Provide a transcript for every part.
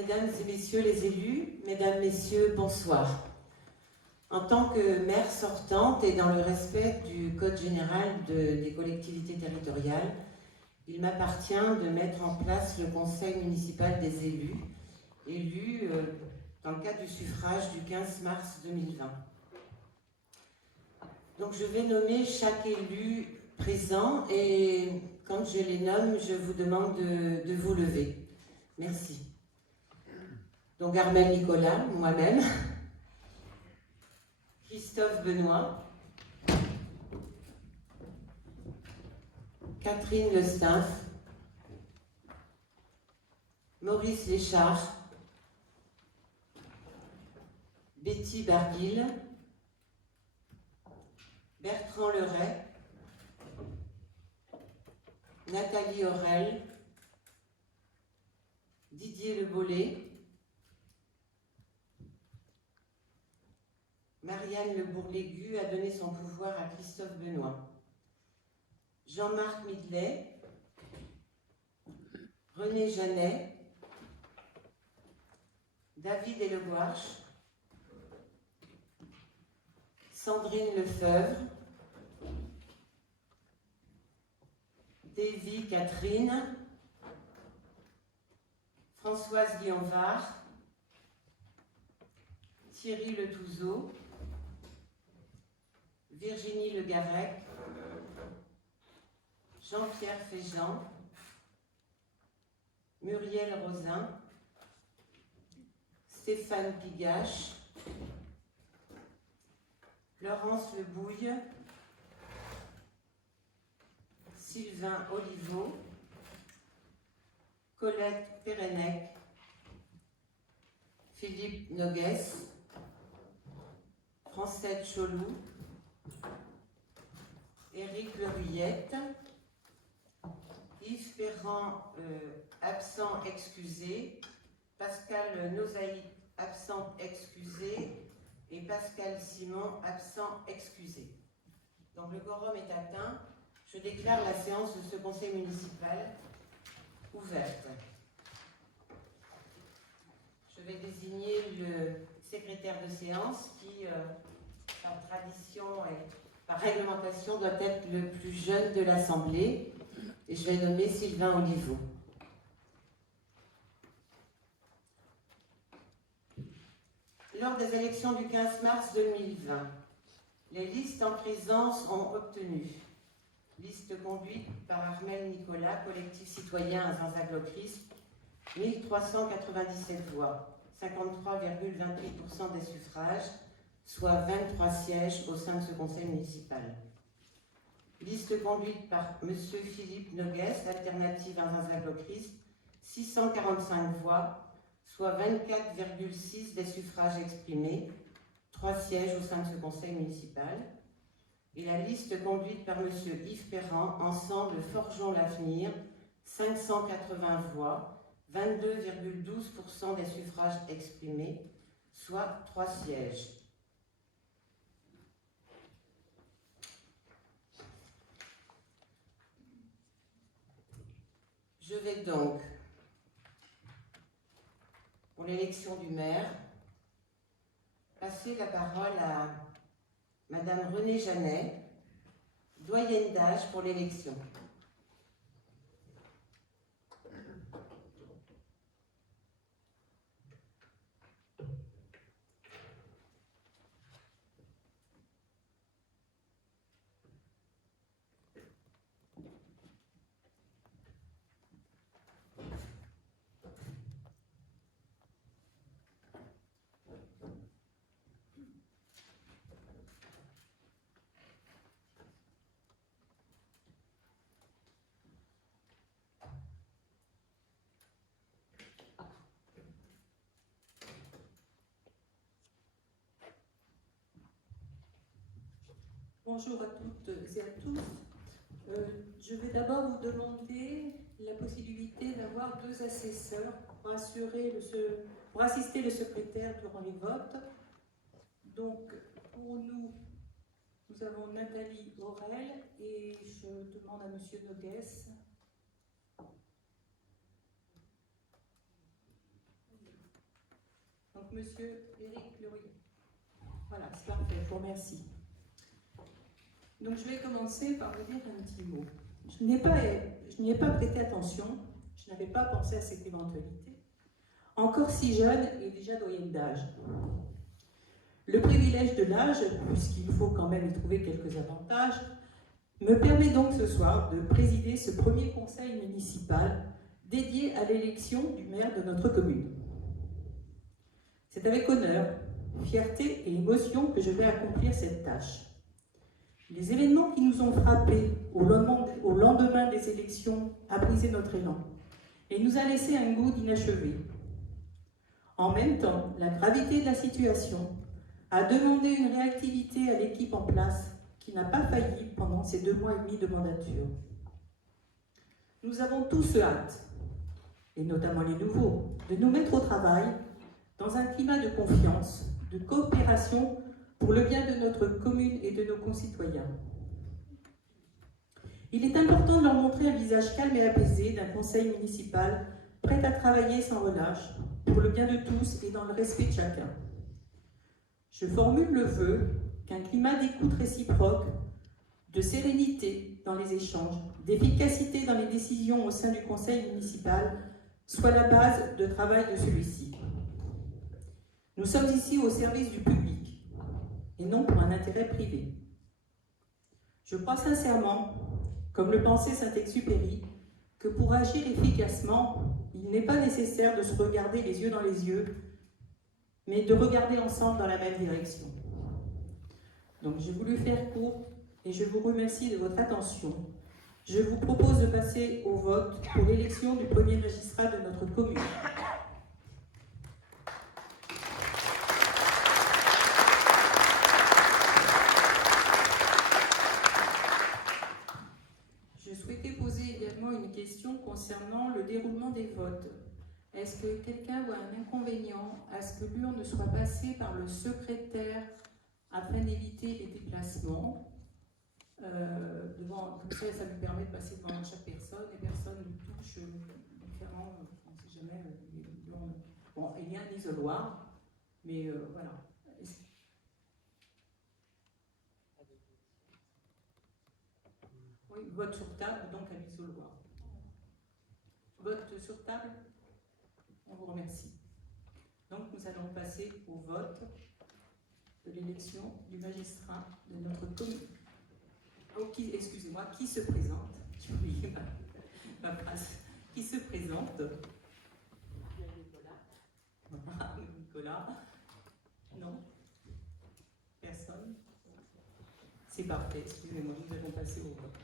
Mesdames et messieurs les élus, mesdames, messieurs, bonsoir. En tant que maire sortante et dans le respect du Code général des collectivités territoriales, il m'appartient de mettre en place le Conseil municipal des élus dans le cadre du suffrage du 15 mars 2020. Donc je vais nommer chaque élu présent et quand je les nomme, je vous demande de vous lever. Merci. Donc Armelle Nicolas, moi-même, Christophe Benoît, Catherine Lestainf, Maurice Léchard, Betty Barguil, Bertrand Leray, Nathalie Aurel, Didier Le Bollet, Marianne Le Bourlégu a donné son pouvoir à Christophe Benoît. Jean-Marc Midlet, René Janet, David Eleguarche, Sandrine Lefebvre, Davy Catherine, Françoise Guillonvard, Thierry Le Touzeau, Virginie Le Garrec, Jean-Pierre Féjean, Muriel Rosin, Stéphane Pigache, Laurence Lebouille, Sylvain Oliveau, Colette Pérenec, Philippe Noguès, Francette Cholou, Éric Leruyette, Yves Perrand, absent excusé, Pascal Nozaï, absent excusé, et Pascal Simon, absent excusé. Donc le quorum est atteint. Je déclare la séance de ce conseil municipal ouverte. Je vais désigner le secrétaire de séance qui, par tradition et par réglementation, doit être le plus jeune de l'Assemblée. Et je vais nommer Sylvain Oliveau. Lors des élections du 15 mars 2020, les listes en présence ont obtenu liste conduite par Armelle Nicolas, collectif citoyen à Zanzac-Locris, 1397 voix, 53,28% des suffrages, soit 23 sièges au sein de ce conseil municipal. Liste conduite par M. Philippe Noguès, alternative à Zanzac-Locris, 645 voix, soit 24,6% des suffrages exprimés, 3 sièges au sein de ce conseil municipal. Et la liste conduite par M. Yves Perrand, Ensemble Forgeons l'avenir, 580 voix, 22,12% des suffrages exprimés, soit 3 sièges. Je vais donc, pour l'élection du maire, passer la parole à Madame Renée Janet, doyenne d'âge pour l'élection. Bonjour à toutes et à tous. Je vais d'abord vous demander la possibilité d'avoir 2 assesseurs pour assister le secrétaire durant les votes. Donc, pour nous avons Nathalie Aurel et je demande à M. Noguès Donc, Monsieur Éric Leroy. Voilà, c'est parfait, je vous remercie. Donc, je vais commencer par vous dire un petit mot. Je n'y ai pas prêté attention, je n'avais pas pensé à cette éventualité. Encore si jeune et déjà doyenne d'âge. Le privilège de l'âge, puisqu'il faut quand même y trouver quelques avantages, me permet donc ce soir de présider ce premier conseil municipal dédié à l'élection du maire de notre commune. C'est avec honneur, fierté et émotion que je vais accomplir cette tâche. Les événements qui nous ont frappés au lendemain des élections a brisé notre élan et nous a laissé un goût d'inachevé. En même temps, la gravité de la situation a demandé une réactivité à l'équipe en place qui n'a pas failli pendant ces 2 mois et demi de mandature. Nous avons tous hâte, et notamment les nouveaux, de nous mettre au travail dans un climat de confiance, de coopération pour le bien de notre commune et de nos concitoyens. Il est important de leur montrer un visage calme et apaisé d'un conseil municipal prêt à travailler sans relâche pour le bien de tous et dans le respect de chacun. Je formule le vœu qu'un climat d'écoute réciproque, de sérénité dans les échanges, d'efficacité dans les décisions au sein du conseil municipal soit la base de travail de celui-ci. Nous sommes ici au service du public et non pour un intérêt privé. Je crois sincèrement, comme le pensait Saint-Exupéry, que pour agir efficacement, il n'est pas nécessaire de se regarder les yeux dans les yeux, mais de regarder ensemble dans la même direction. Donc j'ai voulu faire court et je vous remercie de votre attention. Je vous propose de passer au vote pour l'élection du premier magistrat de notre commune. Je souhaitais poser également une question concernant le déroulement des votes. Est-ce que quelqu'un voit un inconvénient à ce que l'urne soit passée par le secrétaire afin d'éviter les déplacements comme ça lui permet de passer devant chaque personne et personne ne touche différemment, on ne sait jamais, l'urne. Bon, il y a un isoloir, mais voilà. Oui, vote sur table, donc à l'isoloir. Vote sur table. On vous remercie. Donc nous allons passer au vote de l'élection du magistrat de notre commune. Oh, excusez-moi, qui se présente? J'ai oublié ma phrase. Qui se présente? Nicolas. Nicolas. Non? Personne? C'est parfait, excusez-moi, nous allons passer au vote.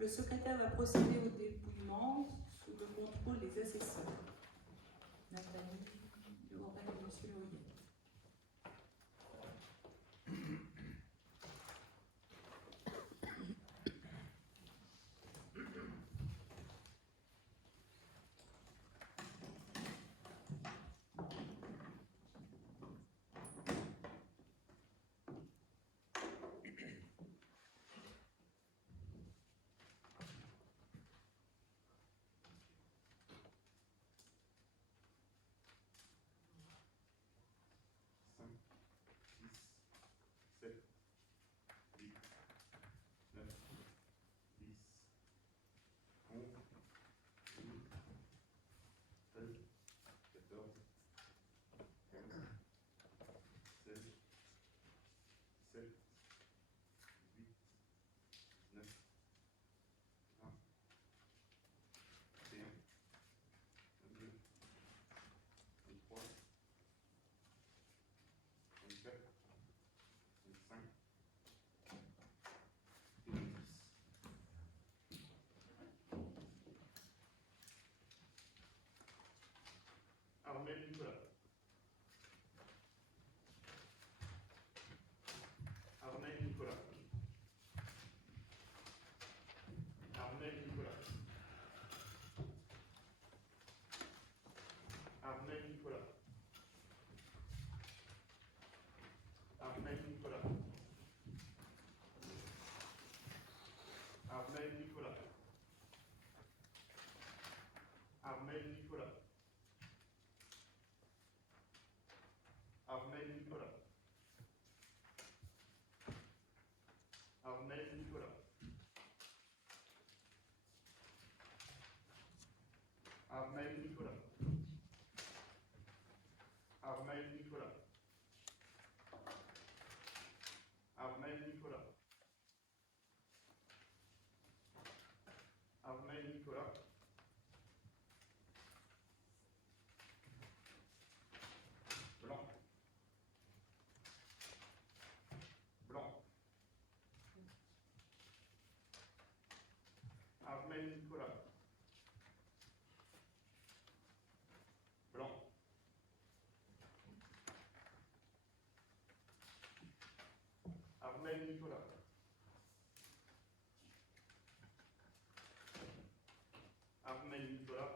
le secrétaire va procéder au dépouillement sous le contrôle des assesseurs. Nathalie, je vous rappelle M. Leroyer. Armel Nicolas. Armel Nicolas. Armel Nicolas. Armel Nicolas. Armel Nicolas. Armel Nicolas. Armel Nicolas. Armel Nicolas. Armel Nicolas. Armel Nicolas. Armel Nicolas. Armel Nicolas. Armel Nicolas. Blanc. Blanc. Armel Nicolas. Blanc. Armel Nicolas. Armel Nicolas.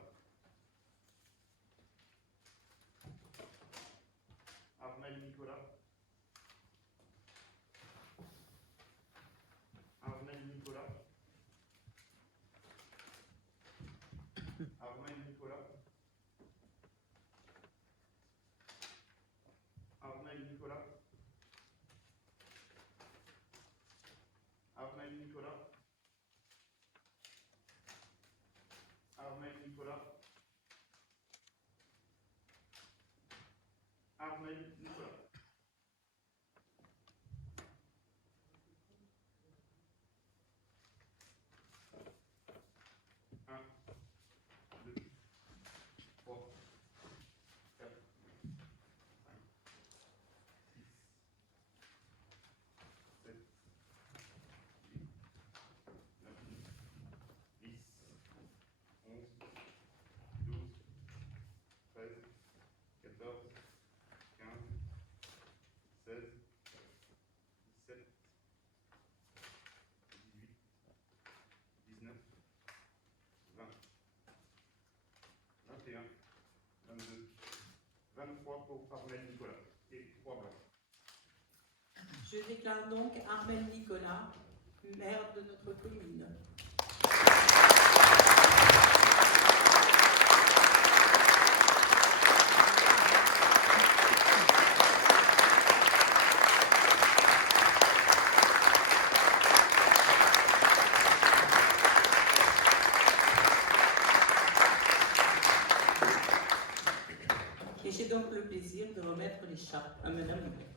Armel Nicolas. Armel Nicolas. Armel Nicolas. Armel Nicolas. Armel Nicolas. Armel Nicolas. Armel Nicolas. Un, deux, trois, quatre, cinq, six, sept, huit, neuf, 10, 11, 12, 13, 14, 15, 16, 17, 18, 19, 20, 21, 22, 23 pour Armel Nicolas et 3 blancs. Je déclare donc Armel Nicolas, maire de notre commune. Et j'ai donc le plaisir de remettre l'écharpe à Madame le maire.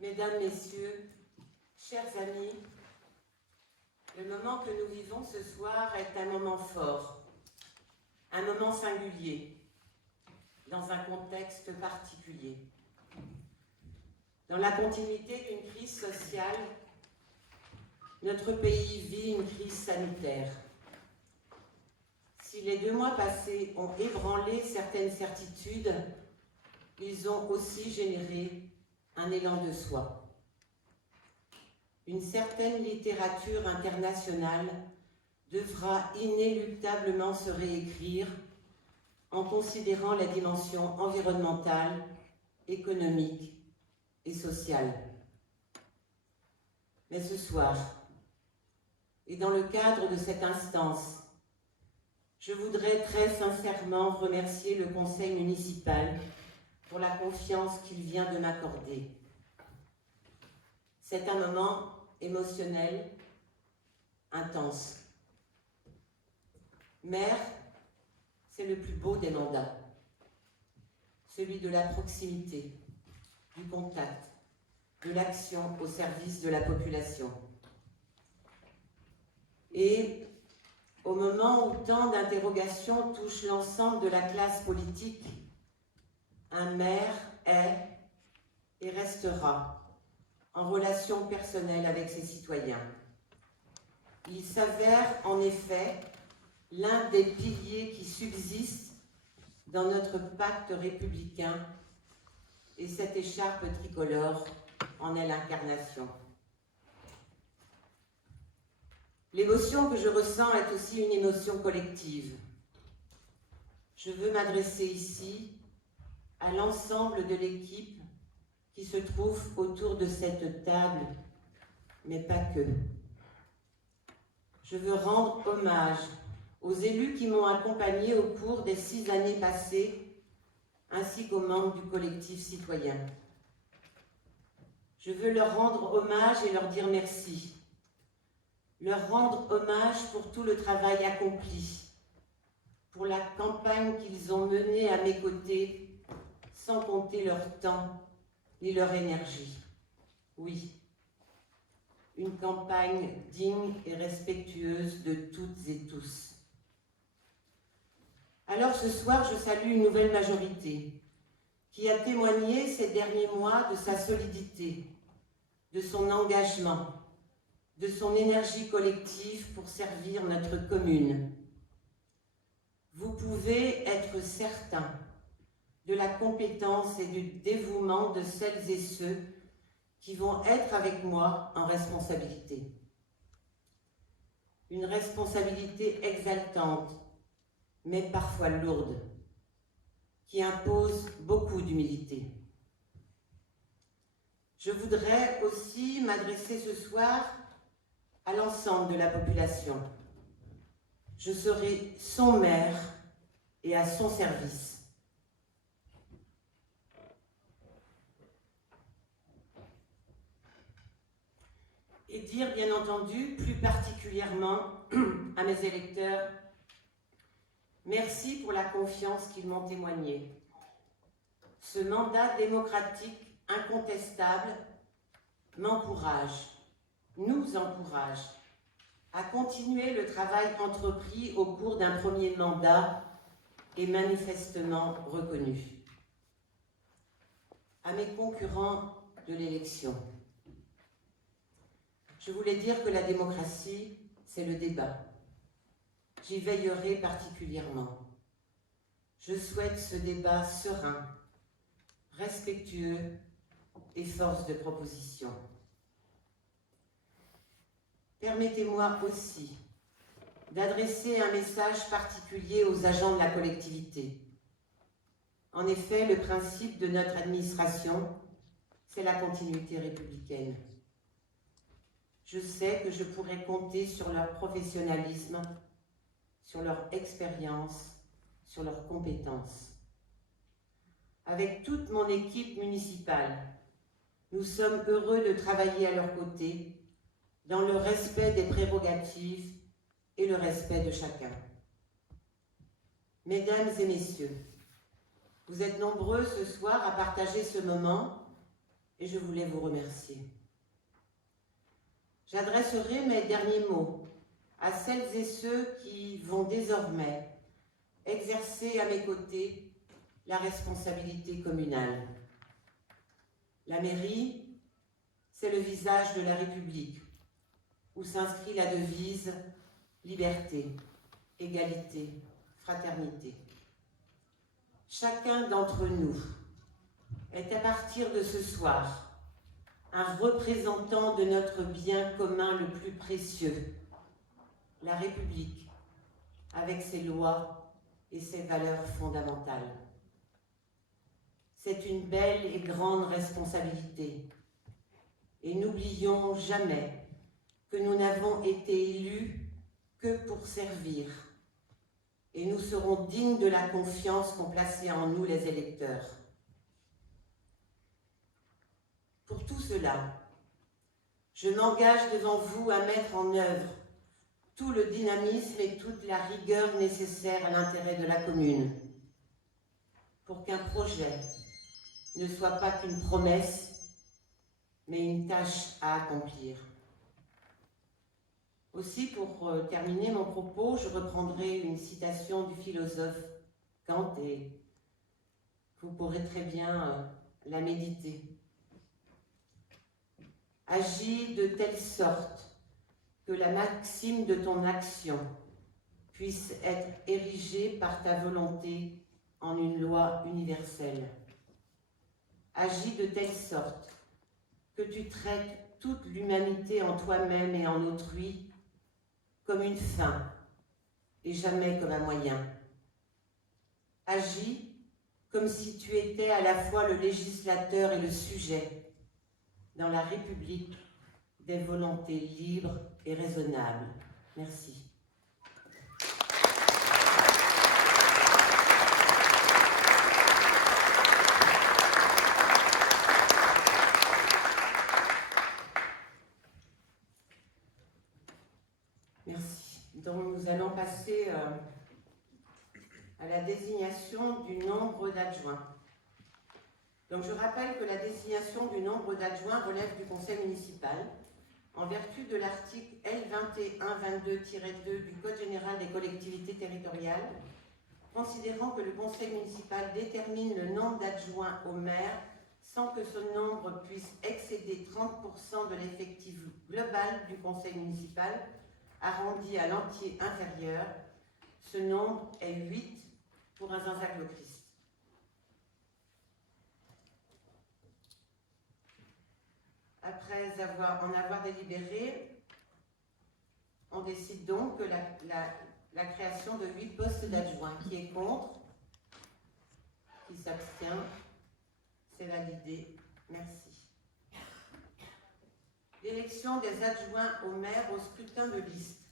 Mesdames, Messieurs, chers amis, le moment que nous vivons ce soir est un moment fort, un moment singulier, dans un contexte particulier. Dans la continuité d'une crise sociale, notre pays vit une crise sanitaire. Si les 2 mois passés ont ébranlé certaines certitudes, ils ont aussi généré un élan de soi. Une certaine littérature internationale devra inéluctablement se réécrire en considérant la dimension environnementale, économique et sociale. Mais ce soir, et dans le cadre de cette instance, je voudrais très sincèrement remercier le conseil municipal pour la confiance qu'il vient de m'accorder. C'est un moment émotionnel, intense. Maire, c'est le plus beau des mandats, celui de la proximité, du contact, de l'action au service de la population. Et au moment où tant d'interrogations touchent l'ensemble de la classe politique, un maire est et restera en relation personnelle avec ses citoyens. Il s'avère en effet l'un des piliers qui subsistent dans notre pacte républicain, et cette écharpe tricolore en est l'incarnation. L'émotion que je ressens est aussi une émotion collective. Je veux m'adresser ici à l'ensemble de l'équipe qui se trouve autour de cette table, mais pas que. Je veux rendre hommage aux élus qui m'ont accompagné au cours des 6 années passées, ainsi qu'aux membres du collectif citoyen. Je veux leur rendre hommage et leur dire merci. Leur rendre hommage pour tout le travail accompli, pour la campagne qu'ils ont menée à mes côtés, sans compter leur temps ni leur énergie. Oui, une campagne digne et respectueuse de toutes et tous. Alors ce soir, je salue une nouvelle majorité qui a témoigné ces derniers mois de sa solidité, de son engagement, de son énergie collective pour servir notre commune. Vous pouvez être certain de la compétence et du dévouement de celles et ceux qui vont être avec moi en responsabilité. Une responsabilité exaltante, mais parfois lourde, qui impose beaucoup d'humilité. Je voudrais aussi m'adresser ce soir à l'ensemble de la population. Je serai son maire et à son service. Et dire, bien entendu, plus particulièrement à mes électeurs, merci pour la confiance qu'ils m'ont témoignée. Ce mandat démocratique incontestable m'encourage, nous encourage à continuer le travail entrepris au cours d'un premier mandat et manifestement reconnu. À mes concurrents de l'élection, je voulais dire que la démocratie, c'est le débat. J'y veillerai particulièrement. Je souhaite ce débat serein, respectueux et force de proposition. Permettez-moi aussi d'adresser un message particulier aux agents de la collectivité. En effet, le principe de notre administration, c'est la continuité républicaine. Je sais que je pourrais compter sur leur professionnalisme, sur leur expérience, sur leurs compétences. Avec toute mon équipe municipale, nous sommes heureux de travailler à leur côté, dans le respect des prérogatives et le respect de chacun. Mesdames et messieurs, vous êtes nombreux ce soir à partager ce moment et je voulais vous remercier. J'adresserai mes derniers mots à celles et ceux qui vont désormais exercer à mes côtés la responsabilité communale. La mairie, c'est le visage de la République, où s'inscrit la devise « Liberté, égalité, fraternité ». Chacun d'entre nous est à partir de ce soir un représentant de notre bien commun le plus précieux, la République, avec ses lois et ses valeurs fondamentales. C'est une belle et grande responsabilité. Et n'oublions jamais que nous n'avons été élus que pour servir. Et nous serons dignes de la confiance qu'ont placée en nous les électeurs. Pour tout cela, je m'engage devant vous à mettre en œuvre tout le dynamisme et toute la rigueur nécessaires à l'intérêt de la commune, pour qu'un projet ne soit pas qu'une promesse, mais une tâche à accomplir. Aussi, pour terminer mon propos, je reprendrai une citation du philosophe Kant et vous pourrez très bien la méditer. Agis de telle sorte que la maxime de ton action puisse être érigée par ta volonté en une loi universelle. Agis de telle sorte que tu traites toute l'humanité en toi-même et en autrui comme une fin et jamais comme un moyen. Agis comme si tu étais à la fois le législateur et le sujet dans la République des volontés libres et raisonnables. Merci. Merci. Donc nous allons passer à la désignation du nombre d'adjoints. Donc je rappelle que la désignation du nombre d'adjoints relève du conseil municipal en vertu de l'article L2122-2 du Code général des collectivités territoriales, considérant que le conseil municipal détermine le nombre d'adjoints au maire sans que ce nombre puisse excéder 30% de l'effectif global du conseil municipal, arrondi à l'entier inférieur. Ce nombre est 8 pour un Saint-Jacques-le-Christ. Après en avoir délibéré, on décide donc que la création de 8 postes d'adjoints. Qui est contre? Qui s'abstient? C'est validé. Merci. L'élection des adjoints au maire au scrutin de liste.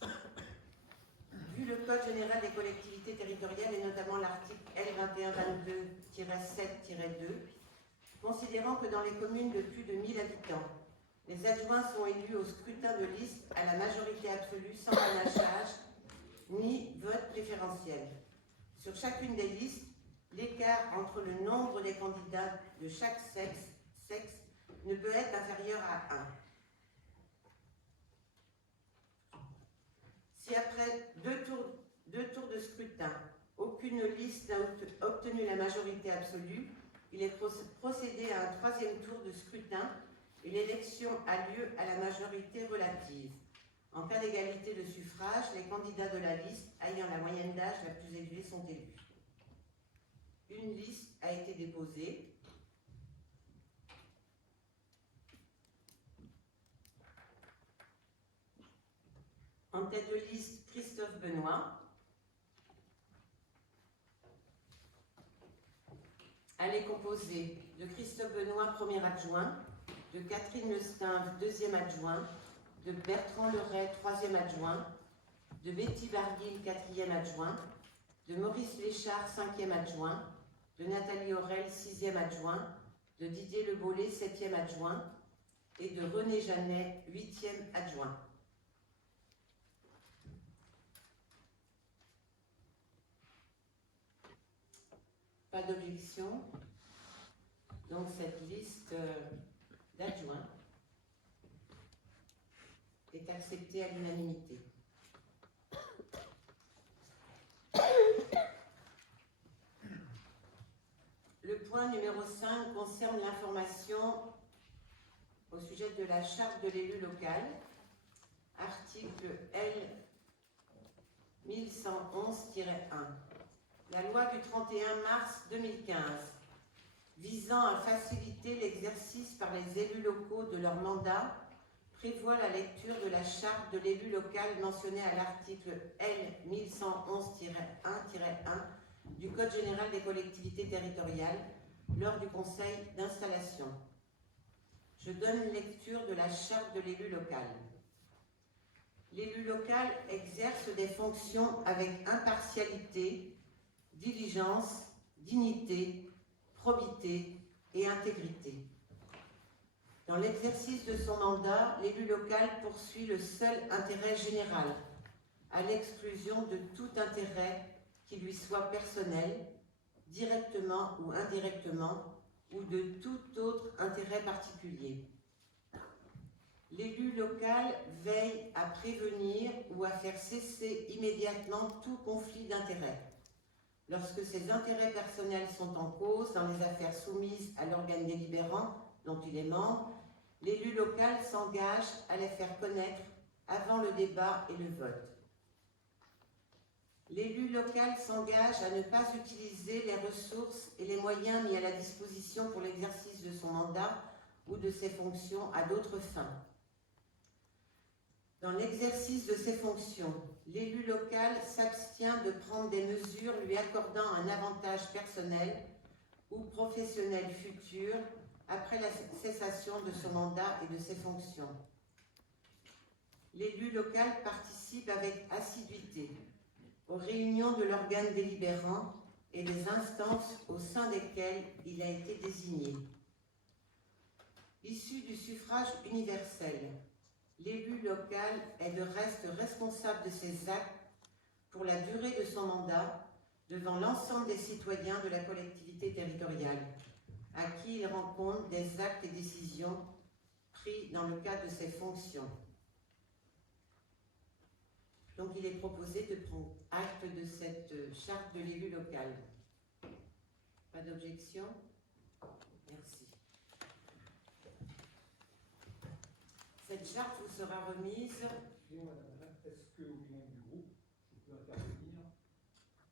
Vu le Code général des collectivités territoriales et notamment l'article L2122-7-2, considérant que dans les communes de plus de 1000 habitants, les adjoints sont élus au scrutin de liste à la majorité absolue sans panachage ni vote préférentiel. Sur chacune des listes, l'écart entre le nombre des candidats de chaque sexe ne peut être inférieur à 1. Si après deux tours de scrutin, aucune liste n'a obtenu la majorité absolue, il est procédé à un troisième tour de scrutin et l'élection a lieu à la majorité relative. En cas d'égalité de suffrage, les candidats de la liste ayant la moyenne d'âge la plus élevée sont élus. Une liste a été déposée. En tête de liste, Christophe Benoît. Elle est composée de Christophe Benoît, premier adjoint, de Catherine Lestinve, deuxième adjoint, de Bertrand Leray, troisième adjoint, de Betty Barguil, quatrième adjoint, de Maurice Léchard, cinquième adjoint, de Nathalie Aurel, sixième adjoint, de Didier Le Bollet, septième adjoint, et de René Janet, huitième adjoint. Pas d'objection. Donc cette liste d'adjoints est acceptée à l'unanimité. Le point numéro 5 concerne l'information au sujet de la charte de l'élu local, article L 1111-1. La loi du 31 mars 2015 visant à faciliter l'exercice par les élus locaux de leur mandat prévoit la lecture de la charte de l'élu local mentionnée à l'article L 1111-1-1 du Code général des collectivités territoriales lors du conseil d'installation. Je donne lecture de la charte de l'élu local. L'élu local exerce des fonctions avec impartialité, diligence, dignité, probité et intégrité. Dans l'exercice de son mandat, l'élu local poursuit le seul intérêt général, à l'exclusion de tout intérêt qui lui soit personnel, directement ou indirectement, ou de tout autre intérêt particulier. L'élu local veille à prévenir ou à faire cesser immédiatement tout conflit d'intérêts. Lorsque ses intérêts personnels sont en cause dans les affaires soumises à l'organe délibérant dont il est membre, l'élu local s'engage à les faire connaître avant le débat et le vote. L'élu local s'engage à ne pas utiliser les ressources et les moyens mis à la disposition pour l'exercice de son mandat ou de ses fonctions à d'autres fins. Dans l'exercice de ses fonctions, l'élu local s'abstient de prendre des mesures lui accordant un avantage personnel ou professionnel futur après la cessation de son mandat et de ses fonctions. L'élu local participe avec assiduité aux réunions de l'organe délibérant et des instances au sein desquelles il a été désigné. Issu du suffrage universel, l'élu local est de reste responsable de ses actes pour la durée de son mandat devant l'ensemble des citoyens de la collectivité territoriale, à qui il rend compte des actes et décisions pris dans le cadre de ses fonctions. Donc il est proposé de prendre acte de cette charte de l'élu local. Pas d'objection? Merci. Cette charte vous sera remise. Excusez-moi, Madame, est-ce qu'au nom du groupe, je peux intervenir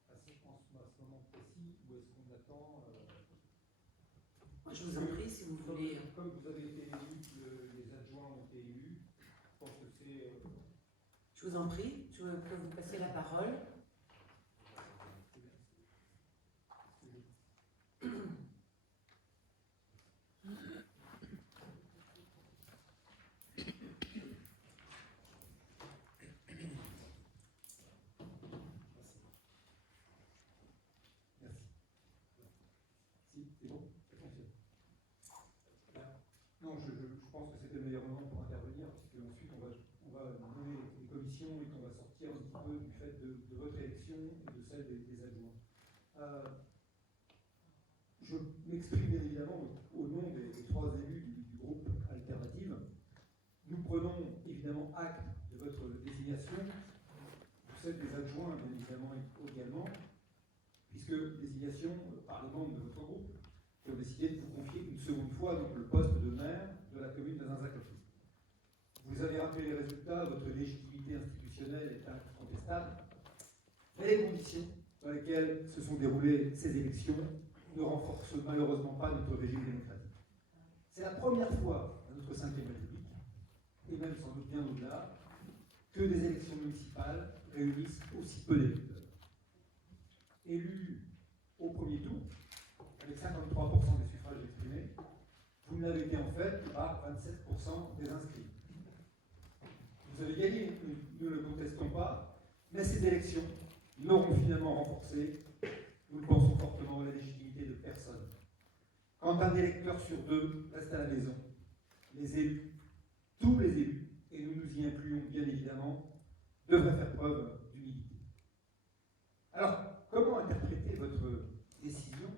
à ce moment précis ou est-ce qu'on attend Moi, je vous en prie, si vous voulez. Comme vous avez été élu, les adjoints ont été élus, je pense que c'est... Je vous en prie, je peux vous passer la parole. Non, je pense que c'était le meilleur moment pour intervenir, puisque ensuite on va nommer les commissions et qu'on va sortir un petit peu du fait de votre élection et de celle des adjoints. Je m'exprime bien évidemment au nom des trois élus du groupe Alternative. Nous prenons évidemment acte de votre désignation, de celle des adjoints bien évidemment également, puisque désignation par les membres de votre groupe qui ont décidé de vous confier une seconde fois donc, le poste de maire de la commune d'Azun-Zacoffy. Vous avez rappelé les résultats, votre légitimité institutionnelle est incontestable, mais les conditions dans lesquelles se sont déroulées ces élections ne renforcent malheureusement pas notre régime démocratique. C'est la première fois à notre 5e République, et même sans doute bien au-delà, que des élections municipales réunissent aussi peu d'électeurs. Élus au premier tour, avec 53% des suffrages exprimés, vous n'avez été en fait à 27% des inscrits. Vous avez gagné, nous ne le contestons pas, mais ces élections n'auront finalement renforcé, nous le pensons fortement, la légitimité de personne. Quand un électeur sur deux reste à la maison, les élus, tous les élus, et nous nous y incluons bien évidemment, devraient faire preuve d'humilité. Alors, comment interpréter votre décision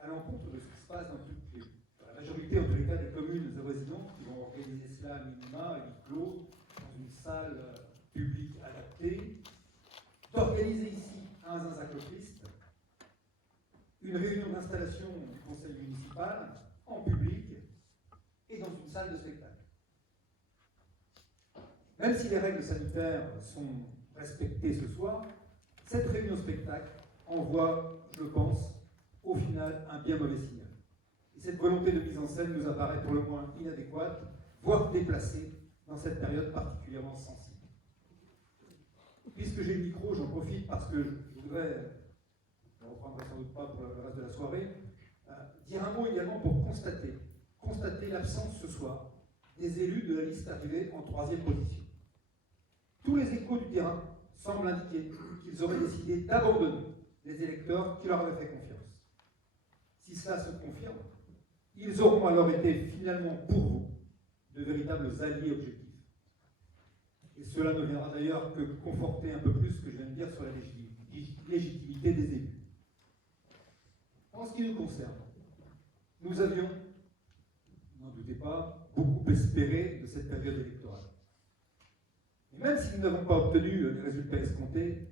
à l'encontre de ce qui se passe dans la majorité, en tous les cas, des communes avoisinantes qui vont organiser cela à minima, à huis clos, dans une salle publique adaptée, d'organiser ici, à Azun-Saint-Clotilde, une réunion d'installation du conseil municipal en public et dans une salle de spectacle. Même si les règles sanitaires sont respectées ce soir, cette réunion spectacle envoie, je pense, au final un bien mauvais signal. Et cette volonté de mise en scène nous apparaît pour le moins inadéquate, voire déplacée dans cette période particulièrement sensible. Puisque j'ai le micro, j'en profite parce que je voudrais, je ne reprendrai sans doute pas pour le reste de la soirée, dire un mot également pour constater l'absence ce soir des élus de la liste arrivée en 3e position. Tous les échos du terrain semblent indiquer qu'ils auraient décidé d'abandonner les électeurs qui leur avaient fait confiance. Si cela se confirme, ils auront alors été finalement pour vous de véritables alliés objectifs. Et cela ne viendra d'ailleurs que conforter un peu plus ce que je viens de dire sur la légitimité des élus. En ce qui nous concerne, nous avions, n'en doutez pas, beaucoup espéré de cette période électorale. Et même si nous n'avons pas obtenu les résultats escomptés,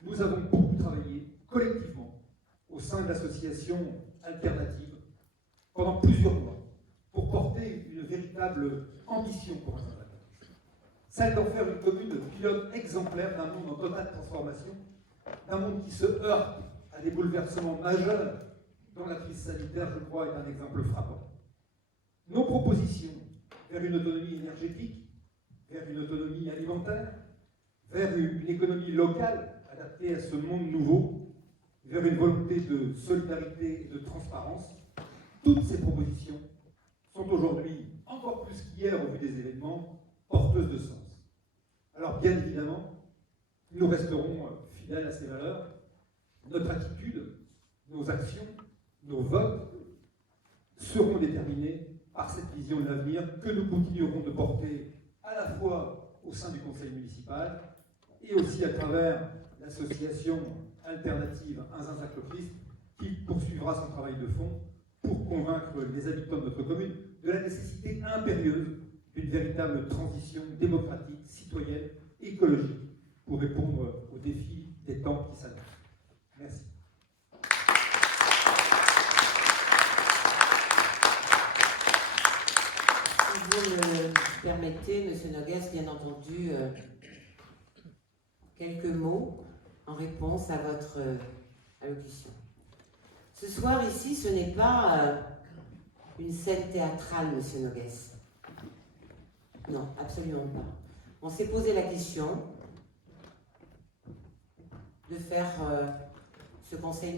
nous avons beaucoup travaillé collectivement au sein de l'association alternative pendant plusieurs mois pour porter une véritable ambition pour Azun-Saint-Clotilde. Celle d'en faire une commune pilote exemplaire d'un monde en totale transformation, d'un monde qui se heurte à des bouleversements majeurs dont la crise sanitaire, je crois, est un exemple frappant. Nos propositions vers une autonomie énergétique, vers une autonomie alimentaire, vers une économie locale adaptée à ce monde nouveau, vers une volonté de solidarité et de transparence, toutes ces propositions sont aujourd'hui, encore plus qu'hier au vu des événements, porteuses de sens. Alors bien évidemment, nous resterons fidèles à ces valeurs. Notre attitude, nos actions, nos votes seront déterminés par cette vision de l'avenir que nous continuerons de porter à la fois au sein du conseil municipal et aussi à travers l'association alternative Azun-Saint-Clotilde qui poursuivra son travail de fond pour convaincre les habitants de notre commune de la nécessité impérieuse d'une véritable transition démocratique, citoyenne, écologique pour répondre aux défis des temps qui s'annoncent. Merci. Si vous me permettez, M. Noguès, bien entendu, quelques mots en réponse à votre allocution. Ce soir, ici, ce n'est pas une scène théâtrale, M. Noguès. Non, absolument pas. On s'est posé la question de faire ce conseil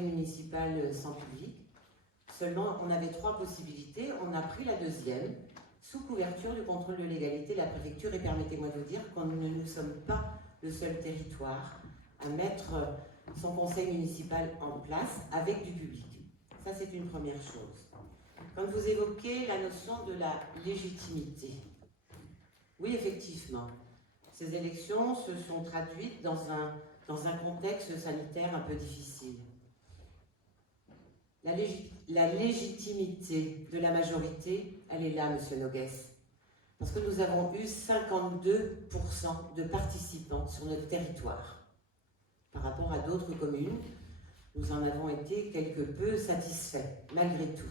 municipal sans public. Seulement, on avait 3 possibilités. On a pris la deuxième, sous couverture du contrôle de légalité de la préfecture. Et permettez-moi de vous dire qu'on ne nous sommes pas le seul territoire à mettre son conseil municipal en place avec du public. Ça, c'est une première chose. Quand vous évoquez la notion de la légitimité, oui, effectivement, ces élections se sont traduites dans un contexte sanitaire un peu difficile. La légitimité de la majorité, elle est là, M. Noguès. Parce que nous avons eu 52% de participants sur notre territoire. Par rapport à d'autres communes, nous en avons été quelque peu satisfaits, malgré tout.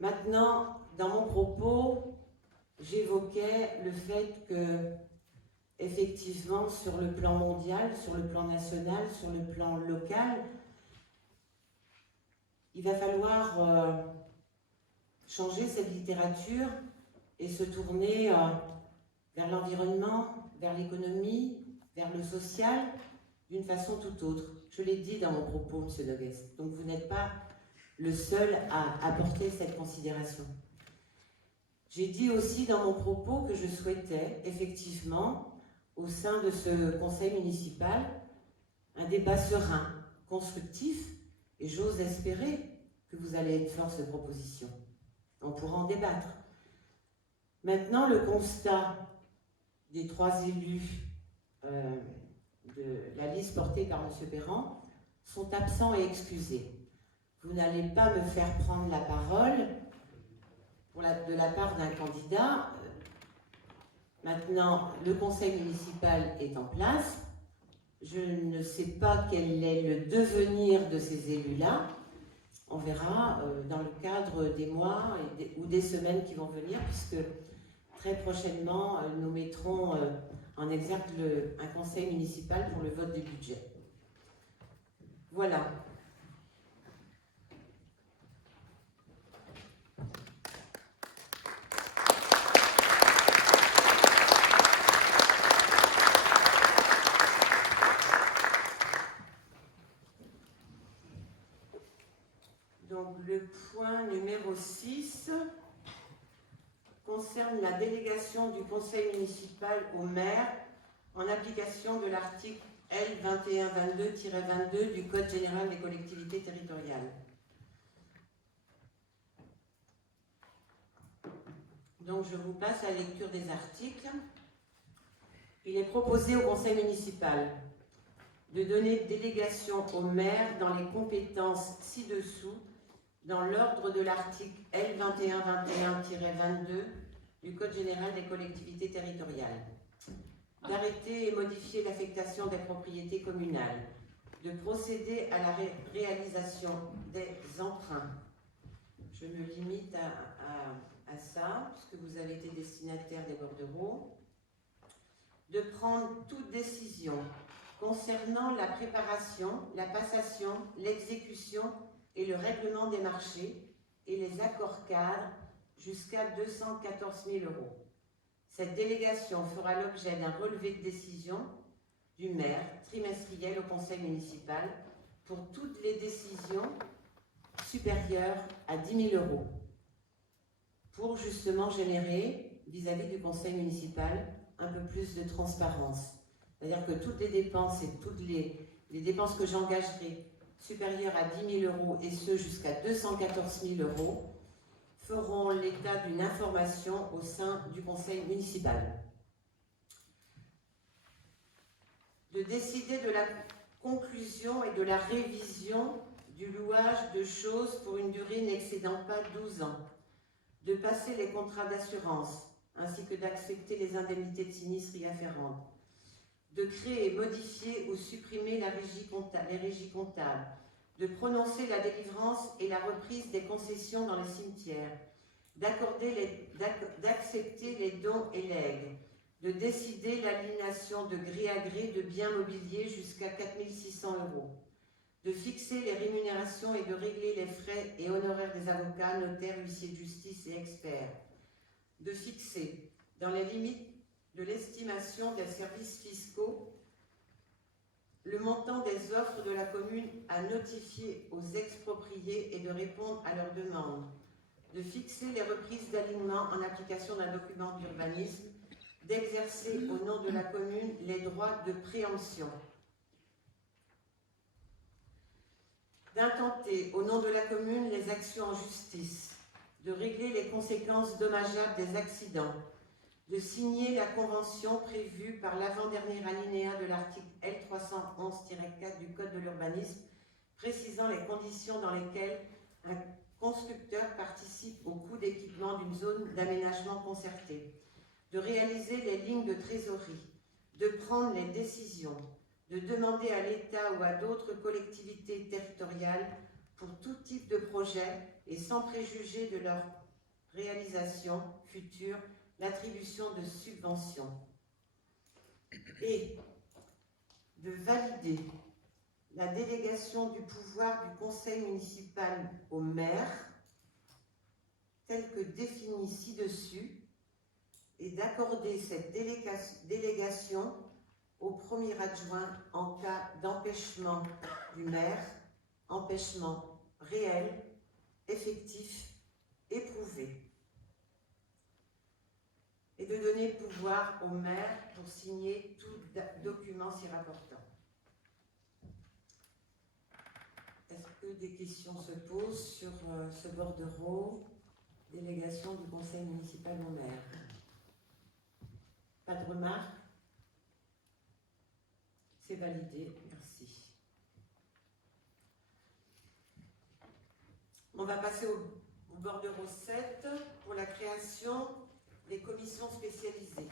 Maintenant, dans mon propos, j'évoquais le fait que, effectivement, sur le plan mondial, sur le plan national, sur le plan local, il va falloir changer cette littérature et se tourner vers l'environnement, vers l'économie, vers le social, d'une façon tout autre. Je l'ai dit dans mon propos, M. Noguès. Donc vous n'êtes pas le seul à apporter cette considération. J'ai dit aussi dans mon propos que je souhaitais effectivement, au sein de ce conseil municipal, un débat serein, constructif, et j'ose espérer que vous allez être force de proposition. On pourra en débattre. Maintenant, le constat des 3 élus de la liste portée par M. Perrand sont absents et excusés. Vous n'allez pas me faire prendre la parole de la part d'un candidat. Maintenant, le conseil municipal est en place. Je ne sais pas quel est le devenir de ces élus-là. On verra dans le cadre des mois ou des semaines qui vont venir, puisque très prochainement, nous mettrons en exergue un conseil municipal pour le vote du budget. Voilà. Donc le point numéro 6 concerne la délégation du conseil municipal au maire en application de l'article L2122-22 du Code général des collectivités territoriales. Donc je vous passe à la lecture des articles. Il est proposé au conseil municipal de donner délégation au maire dans les compétences ci-dessous dans l'ordre de l'article L2121-22 du Code général des collectivités territoriales, d'arrêter et modifier l'affectation des propriétés communales, de procéder à la réalisation des emprunts. Je me limite à ça, puisque vous avez été destinataire des bordereaux, de prendre toute décision concernant la préparation, la passation, l'exécution et le règlement des marchés et les accords cadres jusqu'à 214 000 €. Cette délégation fera l'objet d'un relevé de décision du maire trimestriel au conseil municipal pour toutes les décisions supérieures à 10 000 € pour justement générer vis-à-vis du conseil municipal un peu plus de transparence. C'est-à-dire que toutes les dépenses et toutes les dépenses que j'engagerai supérieures à 10 000 € et ce jusqu'à 214 000 € feront l'état d'une information au sein du conseil municipal. De décider de la conclusion et de la révision du louage de choses pour une durée n'excédant pas 12 ans. De passer les contrats d'assurance ainsi que d'accepter les indemnités de sinistre y afférentes. De créer et modifier ou supprimer les régies comptables, de prononcer la délivrance et la reprise des concessions dans les cimetières, d'accepter les dons et legs, de décider l'aliénation de gré à gré de biens mobiliers jusqu'à 4 600 €, de fixer les rémunérations et de régler les frais et honoraires des avocats, notaires, huissiers de justice et experts, de fixer, dans les limites de l'estimation des services fiscaux, le montant des offres de la commune à notifier aux expropriés et de répondre à leurs demandes, de fixer les reprises d'alignement en application d'un document d'urbanisme, d'exercer au nom de la commune les droits de préemption, d'intenter au nom de la commune les actions en justice, de régler les conséquences dommageables des accidents, de signer la convention prévue par l'avant-dernier alinéa de l'article L311-4 du Code de l'urbanisme, précisant les conditions dans lesquelles un constructeur participe au coût d'équipement d'une zone d'aménagement concerté, de réaliser les lignes de trésorerie, de prendre les décisions, de demander à l'État ou à d'autres collectivités territoriales pour tout type de projet et sans préjuger de leur réalisation future l'attribution de subventions et de valider la délégation du pouvoir du conseil municipal au maire telle que définie ci-dessus et d'accorder cette délégation au premier adjoint en cas d'empêchement du maire, empêchement réel, effectif, éprouvé, et de donner pouvoir au maire pour signer tout document s'y rapportant. Est-ce que des questions se posent sur ce bordereau, délégation du conseil municipal au maire? Pas de remarques? C'est validé, merci. On va passer au bordereau 7 pour la création des commissions spécialisées.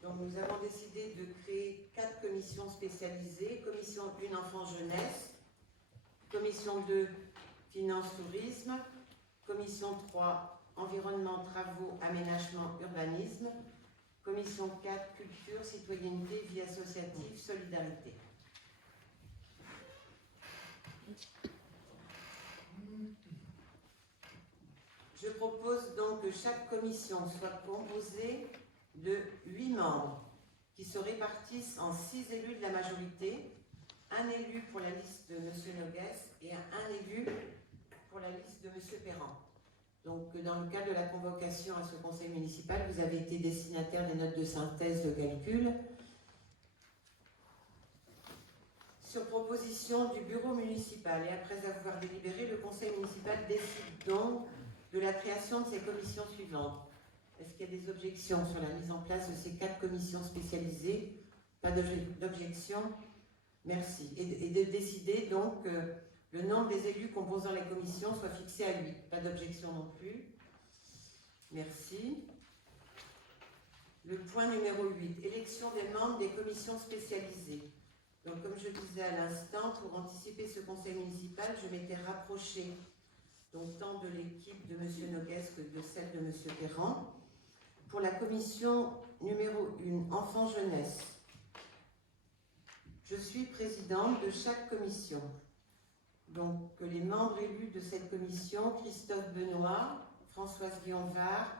Donc nous avons décidé de créer 4 commissions spécialisées. Commission 1 enfants-jeunesse, commission 2 finance-tourisme, commission 3 environnement, travaux, aménagement, urbanisme, commission 4 culture, citoyenneté, vie associative, solidarité. Je propose donc que chaque commission soit composée de 8 membres qui se répartissent en 6 élus de la majorité, un élu pour la liste de M. Noguès et un élu pour la liste de M. Perrand. Donc, dans le cadre de la convocation à ce conseil municipal, vous avez été destinataire des notes de synthèse de calcul. Sur proposition du bureau municipal et après avoir délibéré, le conseil municipal décide donc de la création de ces commissions suivantes. Est-ce qu'il y a des objections sur la mise en place de ces 4 commissions spécialisées? Pas d'objection? Merci. Et de décider donc que le nombre des élus composant les commissions soit fixé à 8. Pas d'objection non plus. Merci. Le point numéro 8, élection des membres des commissions spécialisées. Donc, comme je disais à l'instant, pour anticiper ce conseil municipal, je m'étais rapprochée donc tant de l'équipe de M. Noguès que de celle de M. Perrand. Pour la commission numéro 1, enfants-jeunesse, je suis présidente de chaque commission. Donc, les membres élus de cette commission, Christophe Benoît, Françoise Guillon-Var,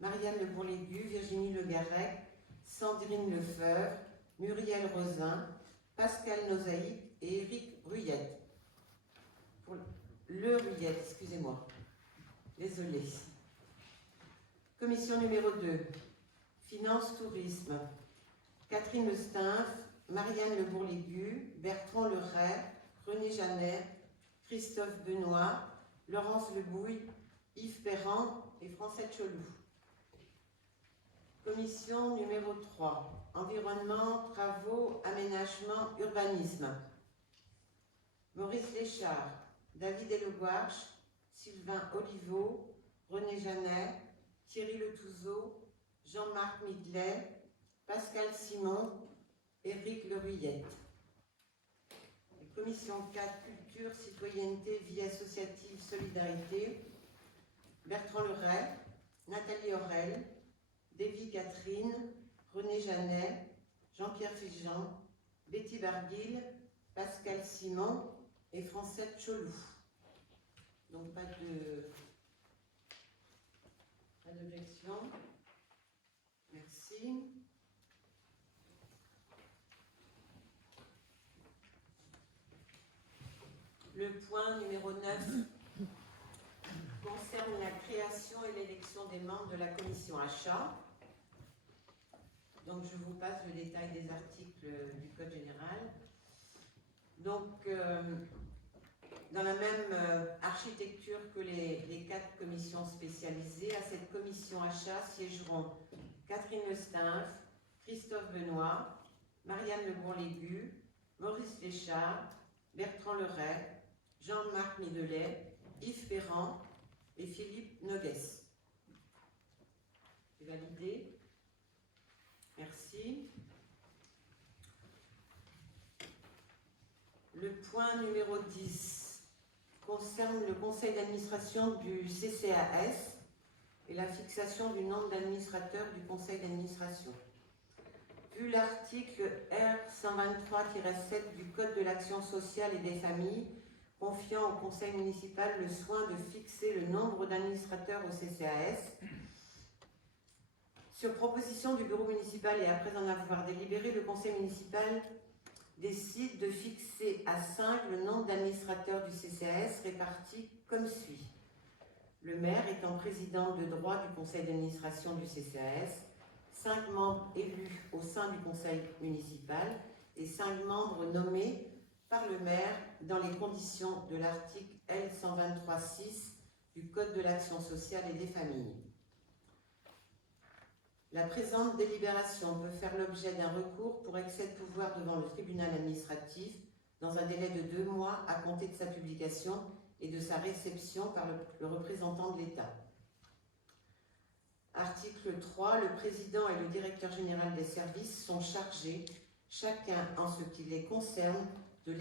Marianne Le Bourlégu, Virginie Le Garrec, Sandrine Lefebvre, Muriel Rosin, Pascal Nozaïc et Éric Ruyette. Pour le Ruyette, excusez-moi. Désolée. Commission numéro 2, Finance-Tourisme, Catherine Lestimphe, Marianne Le Bourlégu, Bertrand Leray, René Janet, Christophe Benoît, Laurence Lebouille, Yves Perrand et Francette Cholou. Commission numéro 3, Environnement, Travaux, Aménagement, Urbanisme. Maurice Léchard, David Elegouarche, Sylvain Oliveau, René Janet, Thierry Le Touzeau, Jean-Marc Midlet, Pascal Simon, Éric Le Ruyette. Commission 4, Culture, Citoyenneté, Vie associative, Solidarité, Bertrand Leray, Nathalie Aurel, Davy Catherine, René Janet, Jean-Pierre Figeant, Betty Barguil, Pascal Simon et Francette Cholou. Donc pas d'objection. Merci. Le point numéro 9 concerne la création et l'élection des membres de la commission achat. Donc je vous passe le détail des articles du Code général. Donc dans la même architecture que les 4 commissions spécialisées, à cette commission achat siégeront Catherine Lestimphe, Christophe Benoît, Marianne Le Bourlégu, Maurice Léchard, Bertrand Leray, Jean-Marc Midelet, Yves Perrand et Philippe Noguès. C'est validé. Merci. Le point numéro 10 concerne le conseil d'administration du CCAS et la fixation du nombre d'administrateurs du conseil d'administration. Vu l'article R. 123-7 du Code de l'action sociale et des familles, confiant au conseil municipal le soin de fixer le nombre d'administrateurs au CCAS. Sur proposition du bureau municipal et après en avoir délibéré, le conseil municipal décide de fixer à 5 le nombre d'administrateurs du CCAS répartis comme suit. Le maire étant président de droit du conseil d'administration du CCAS, 5 membres élus au sein du conseil municipal et 5 membres nommés par le maire dans les conditions de l'article L. 123.6 du Code de l'action sociale et des familles. La présente délibération peut faire l'objet d'un recours pour excès de pouvoir devant le tribunal administratif dans un délai de 2 mois à compter de sa publication et de sa réception par le représentant de l'État. Article 3. Le président et le directeur général des services sont chargés, chacun en ce qui les concerne, de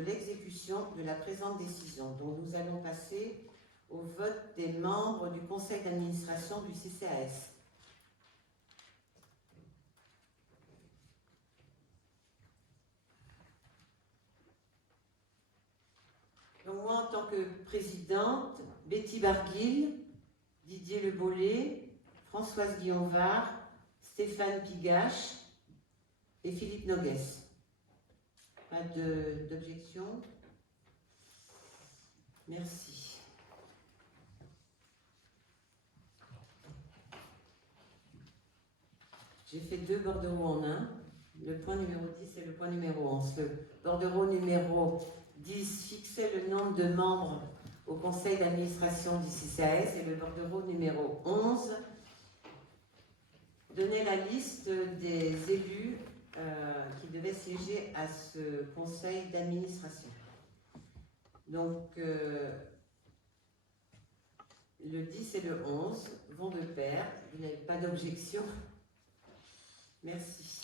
l'exécution de la présente décision. Donc nous allons passer au vote des membres du conseil d'administration du CCAS. Donc moi, en tant que présidente, Betty Barguil, Didier Le Bollet, Françoise Guillon-Var, Stéphane Pigache et Philippe Noguès. Pas d'objection? Merci. J'ai fait 2 bordereaux en un, le point numéro 10 et le point numéro 11. Le bordereau numéro 10 fixait le nombre de membres au conseil d'administration du CCAS et le bordereau numéro 11 donnait la liste des élus qui devaient siéger à ce conseil d'administration. Donc, le 10 et le 11 vont de pair. Vous n'avez pas d'objection? Merci.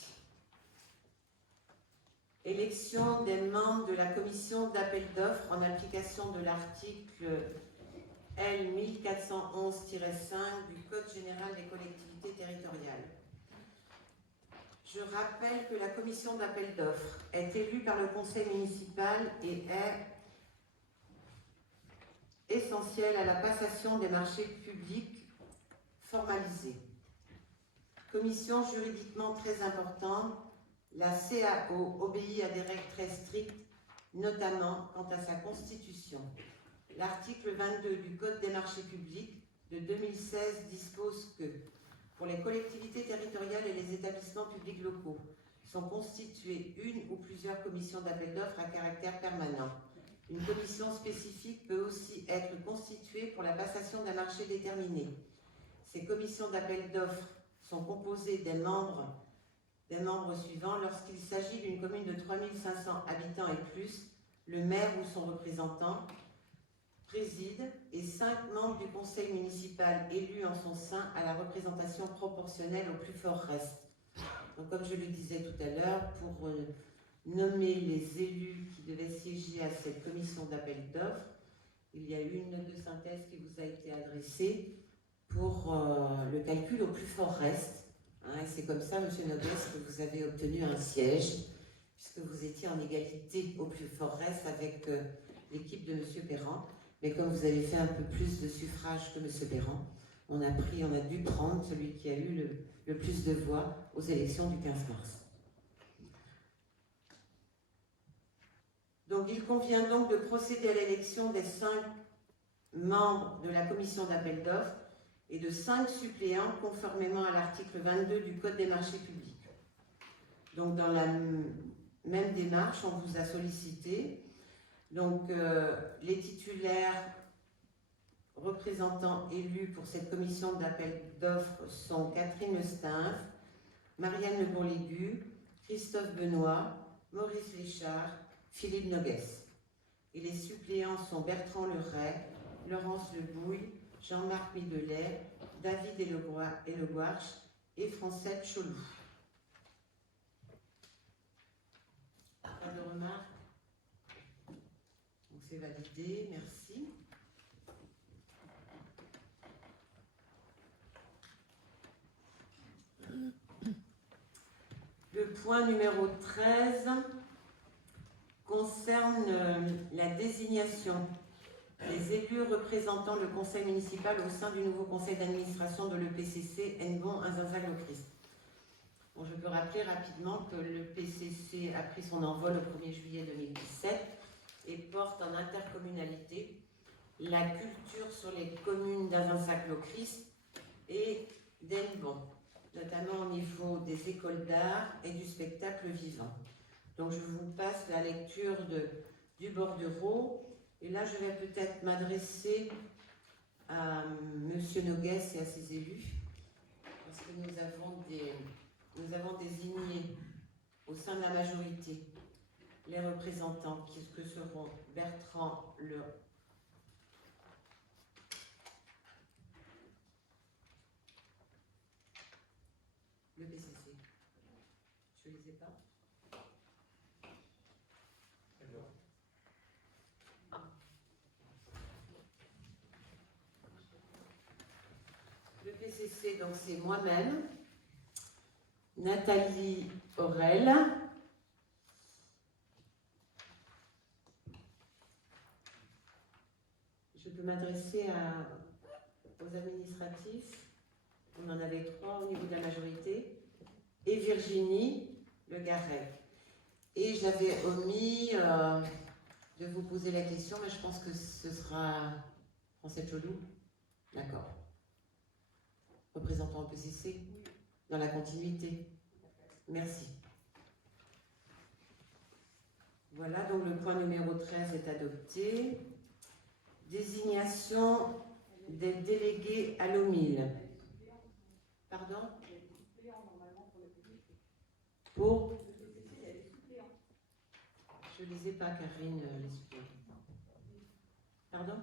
Élection des membres de la commission d'appel d'offres en application de l'article L. 1411-5 du Code général des collectivités territoriales. Je rappelle que la commission d'appel d'offres est élue par le conseil municipal et est essentielle à la passation des marchés publics formalisés. Commission juridiquement très importante, la CAO obéit à des règles très strictes, notamment quant à sa constitution. L'article 22 du Code des marchés publics de 2016 dispose que, pour les collectivités territoriales et les établissements publics locaux, sont constituées une ou plusieurs commissions d'appel d'offres à caractère permanent. Une commission spécifique peut aussi être constituée pour la passation d'un marché déterminé. Ces commissions d'appel d'offres sont composées des membres suivants. Lorsqu'il s'agit d'une commune de 3500 habitants et plus, le maire ou son représentant préside et 5 membres du conseil municipal élus en son sein à la représentation proportionnelle au plus fort reste. Donc, comme je le disais tout à l'heure, pour nommer les élus qui devaient siéger à cette commission d'appel d'offres, il y a eu une note de synthèse qui vous a été adressée pour le calcul au plus fort reste. Et c'est comme ça, M. Noguès, que vous avez obtenu un siège, puisque vous étiez en égalité au plus fort reste avec l'équipe de M. Perrand. Mais comme vous avez fait un peu plus de suffrages que M. Perrand, on a dû prendre celui qui a eu le plus de voix aux élections du 15 mars. Donc il convient donc de procéder à l'élection des 5 membres de la commission d'appel d'offres et de 5 suppléants conformément à l'article 22 du Code des marchés publics. Donc dans la même démarche, on vous a sollicité. Donc les titulaires représentants élus pour cette commission d'appel d'offres sont Catherine Le Stinf, Marianne Le Bourlégu, Christophe Benoît, Maurice Léchard, Philippe Noguès. Et les suppléants sont Bertrand Leray, Laurence Lebouille, Jean-Marc Midelet, David Elegouarche et Francette Cholou. Pas de remarques? Donc c'est validé, merci. Le point numéro 13 concerne la désignation des élus représentant le conseil municipal au sein du nouveau conseil d'administration de l'EPCC Hennebont-Azinzag-le-Christ. Bon, je peux rappeler rapidement que le PCC a pris son envol le 1er juillet 2017 et porte en intercommunalité la culture sur les communes d'Azinzag-le-Christ et d'Hennebont, notamment au niveau des écoles d'art et du spectacle vivant. Donc je vous passe la lecture du bordereau. Et là, je vais peut-être m'adresser à M. Noguès et à ses élus, parce que nous avons désigné au sein de la majorité les représentants que seront Bertrand le PCC. Je ne les ai pas. Le PCC, donc c'est moi-même, Nathalie Aurel, je peux m'adresser aux administratifs, on en avait 3 au niveau de la majorité, et Virginie Le Garret. Et j'avais omis de vous poser la question, mais je pense que ce sera Francette Cholou. D'accord. Représentant au PCC, dans la continuité. Merci. Voilà, donc le point numéro 13 est adopté. Désignation des délégués à l'OMIL. Pardon? Pour? Je ne lisais pas, Karine, les suppléants. Pardon?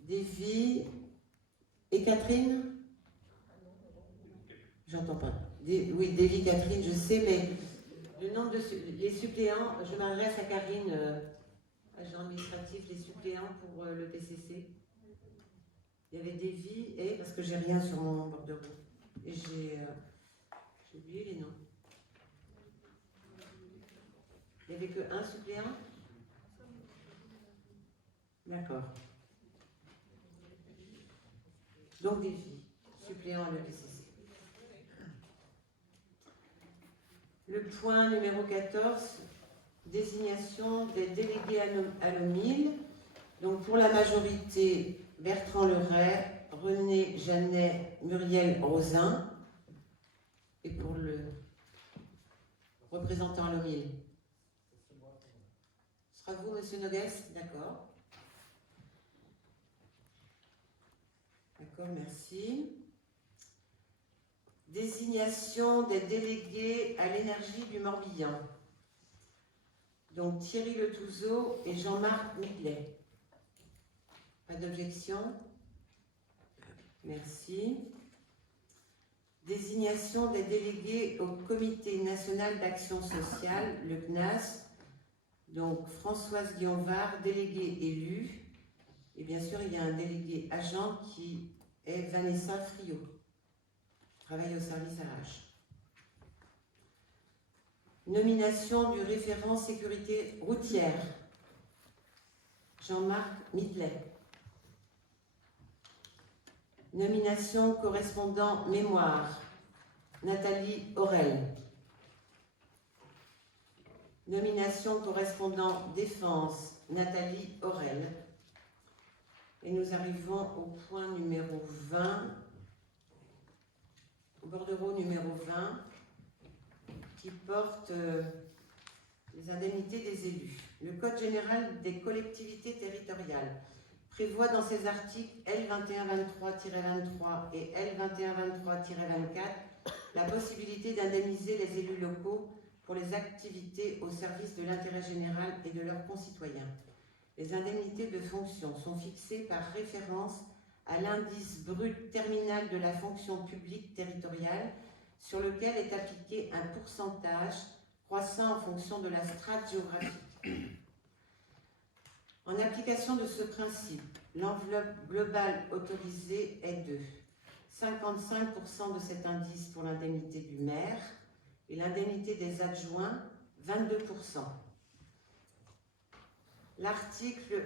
Davy et Catherine? J'entends pas. Oui, Davy, Catherine, je sais, mais le nombre de les suppléants, je m'adresse à Karine, agent administratif, les suppléants pour le PCC. Il y avait Davy et, parce que j'ai rien sur mon bordereau, et j'ai oublié les noms. Il n'y avait qu'un suppléant? D'accord. Donc des filles, suppléants à l'EPCC. Le point numéro 14, désignation des délégués à l'OMIL. Donc pour la majorité, Bertrand Leray, René Jeannet, Muriel Rosin. Et pour le représentant à l'OMIL, ce sera vous, Monsieur Noguès? D'accord. D'accord, merci. Désignation des délégués à l'énergie du Morbihan. Donc Thierry Le Touzeau et Jean-Marc Midlet. Pas d'objection? Merci. Désignation des délégués au Comité national d'action sociale, le CNAS. Donc Françoise Guionvard, déléguée élue. Et bien sûr, il y a un délégué agent qui est Vanessa Friot, travaille au service RH. Nomination du référent sécurité routière, Jean-Marc Midlet. Nomination correspondant mémoire, Nathalie Aurel. Nomination correspondant défense, Nathalie Aurel. Et nous arrivons au point numéro 20, au bordereau numéro 20, qui porte les indemnités des élus. Le Code général des collectivités territoriales prévoit dans ses articles L2123-23 et L2123-24 la possibilité d'indemniser les élus locaux pour les activités au service de l'intérêt général et de leurs concitoyens. Les indemnités de fonction sont fixées par référence à l'indice brut terminal de la fonction publique territoriale sur lequel est appliqué un pourcentage croissant en fonction de la strate géographique. En application de ce principe, l'enveloppe globale autorisée est de 55% de cet indice pour l'indemnité du maire, et l'indemnité des adjoints 22%. L'article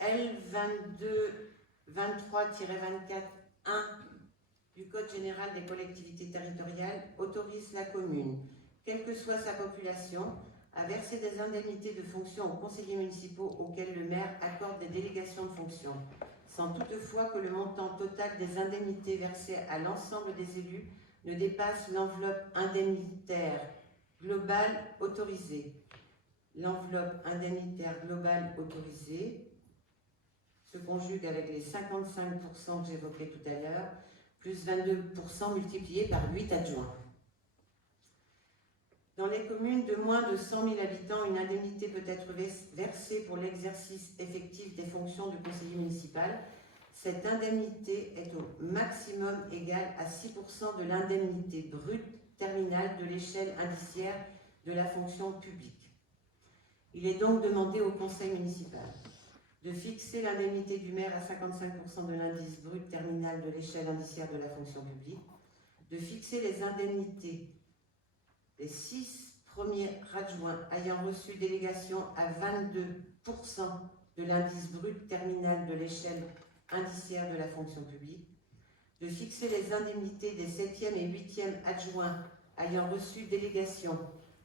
L2223-24-1 du Code général des collectivités territoriales autorise la commune, quelle que soit sa population, à verser des indemnités de fonction aux conseillers municipaux auxquels le maire accorde des délégations de fonction, sans toutefois que le montant total des indemnités versées à l'ensemble des élus ne dépasse l'enveloppe indemnitaire globale autorisée. L'enveloppe indemnitaire globale autorisée se conjugue avec les 55% que j'évoquais tout à l'heure, plus 22% multipliés par 8 adjoints. Dans les communes de moins de 100 000 habitants, une indemnité peut être versée pour l'exercice effectif des fonctions du conseiller municipal. Cette indemnité est au maximum égale à 6% de l'indemnité brute terminale de l'échelle indiciaire de la fonction publique. Il est donc demandé au conseil municipal de fixer l'indemnité du maire à 55% de l'indice brut terminal de l'échelle indiciaire de la fonction publique, de fixer les indemnités des 6 premiers adjoints ayant reçu délégation à 22% de l'indice brut terminal de l'échelle indiciaire de la fonction publique, de fixer les indemnités des 7e et 8e adjoints ayant reçu délégation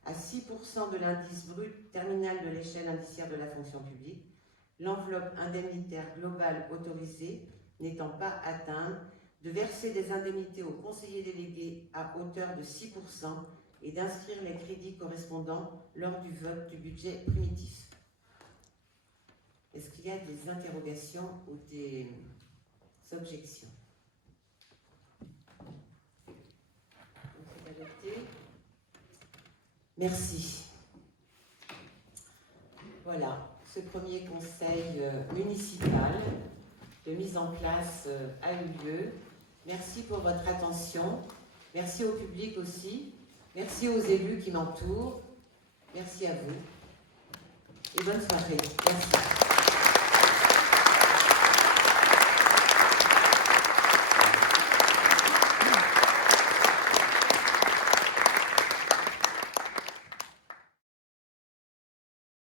à 6% de l'indice brut terminal de l'échelle indiciaire de la fonction publique, l'enveloppe indemnitaire globale autorisée n'étant pas atteinte, de verser des indemnités aux conseillers délégués à hauteur de 6% et d'inscrire les crédits correspondants lors du vote du budget primitif. Est-ce qu'il y a des interrogations ou des objections? C'est adopté. Merci. Voilà, ce premier conseil municipal de mise en place a eu lieu. Merci pour votre attention. Merci au public aussi. Merci aux élus qui m'entourent. Merci à vous. Et bonne soirée. Merci.